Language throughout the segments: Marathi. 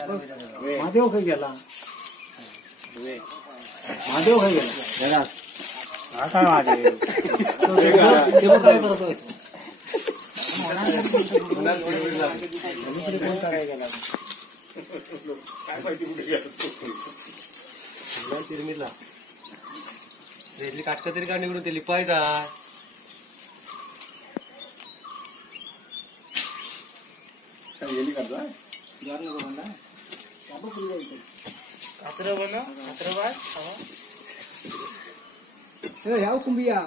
महादेव खाई गेला महादेव खाई गेला आता महादेव काय करतोय काय माहिती कुठे गेला तिरमीला रेसली काटका तरी का निघून ते लिपायचा याव कुंभिया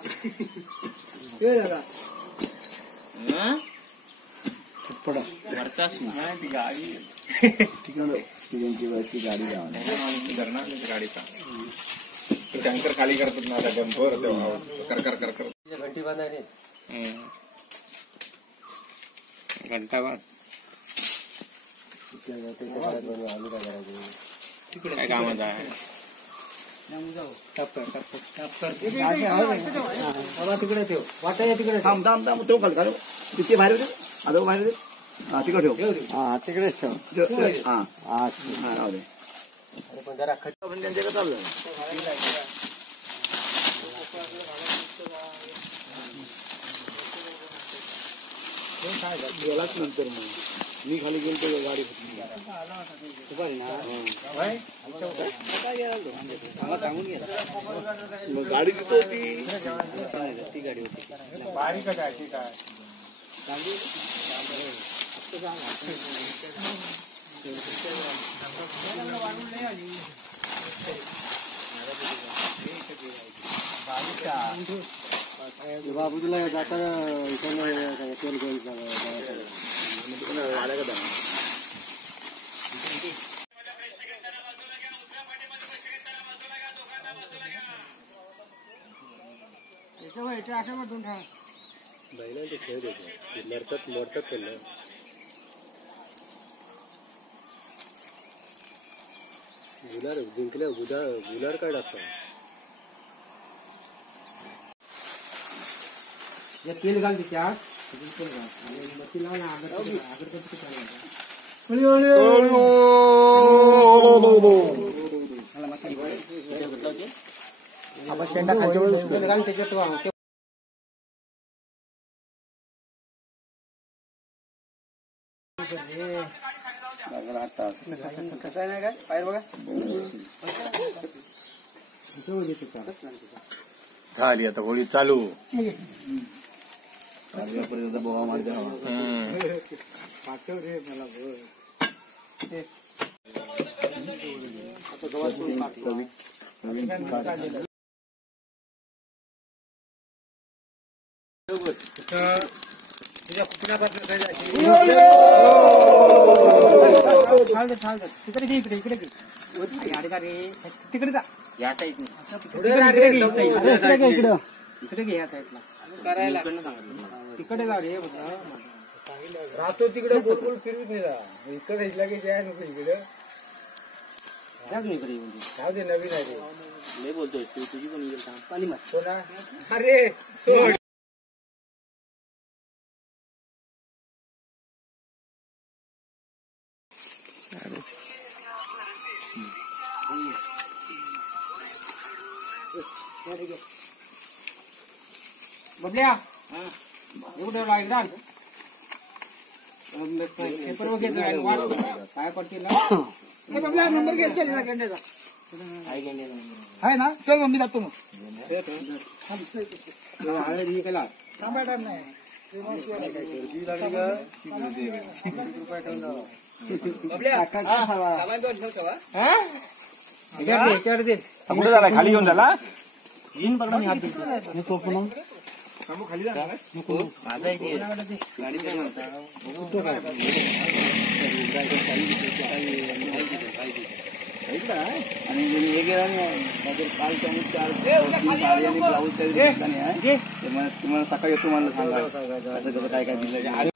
वरचा सू ती गाडी गाडी गाडीचा टँकर खाली करतात ना डंपर कर कर कर कर घंटी बांधायची घंटा बाद काय कामात आहे तिकडे ठेव वाटायला तिकडे थांब थांब थांब ठेव काल तिथे बाहेर होते आदो बाहेर होते हा तिकडे ठेव हा तिकडेच ठेव हा हा राहू दे पण जरा खट पण त्यांच्याकडे चालू गेलाच नंतर मग मी खाली गेलो तर गाडी सांगून गेला मग गाडी तिथं होती ती गाडी होती बारीक आहे ठीक आहे बाबू तुला जाता तेल घेऊन बैलांचे खेळ देतो मरतात त्यांना गुलार जिंकल्या गुलार काय टाकतो तेल घाल त्यात आपण शेंडा खाली घाल त्याच्यात कसं नाही काय पायर बघा झाली आता होळी चालू बोवा मारते पाठव रे मला तिकडे इकडे इकडे तिकडे जा या साईडने इकडे घे या साईडला करायला तिकडे जा रे राहतो तिकडे गोल फिरवीत नाही जा इकडे की जाय नको इकडे इकडे जाऊ दे नवीन आहे रे लय बोलतोय तू तुझी पण येईल पाणी मत सोना अरे सोड बबल्या एवढं लागेल पेपर वगैरे काय करतील ना नंबर घे चल गेंड्याचा आहे ना चल मग मी जातो मग केला थांबायला नाही कुठे झाला खाली घेऊन झाला जीन पकडून हात देतो खाली जा माझा एक गाडी काय म्हणता आणि हे गेला काल ब्लाऊज तुम्हाला सकाळी येतो मला सांगा असं कसं काय काय दिलं